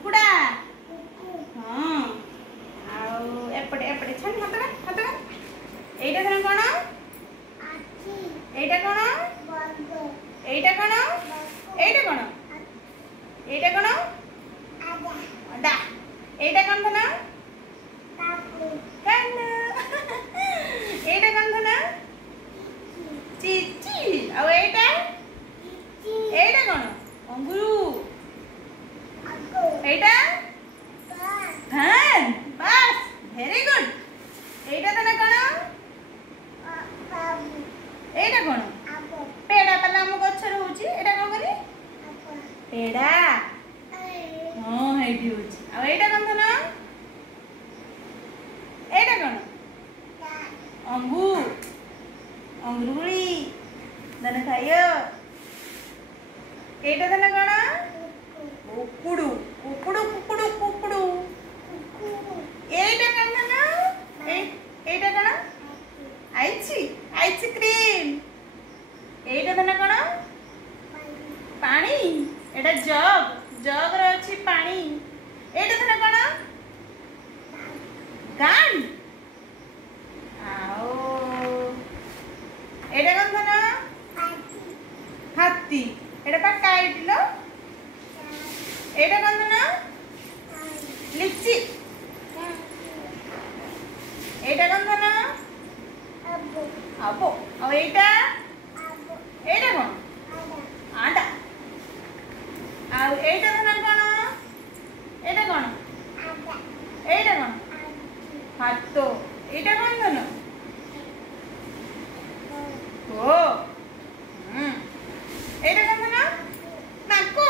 कुकुड़ा हाँ आउ एपटे एपटे छान हाथ में एटा धन कोन एटा कोन एटा कोन एटा कोन एटा कोन डा एटा कोन धन कान एटा कोन धन चिची आउ एटा एटा कोन अंगुरु एटा धान बस वेरी गुड एटा धन कोन एटा कोन पेड़ा पला हम गछर होची एटा कोन करी पेड़ा हां हेडी होची आ एटा कोन धन एटा कोन अंगूर अंगुरुली धन खाइयो एटा धन कोन कुकुडू कुकुडू कुकुडू कुकुडू एटा कोन धन एटा कोन आइसक्रीम एटा धन कोन पानी एटा जग जग रे अछि पानी एटा धन कोन गान आओ एटा कोन धन हाथी एटा पा काइटलो एटा कोन धन लिच्ची एटा कोन धन अबो अब एटा एटा कोन आटा आउ एटा धन कोन एटा कोन एटा कोन हातो एटा कोन धन ओ एटा कोन धन नाको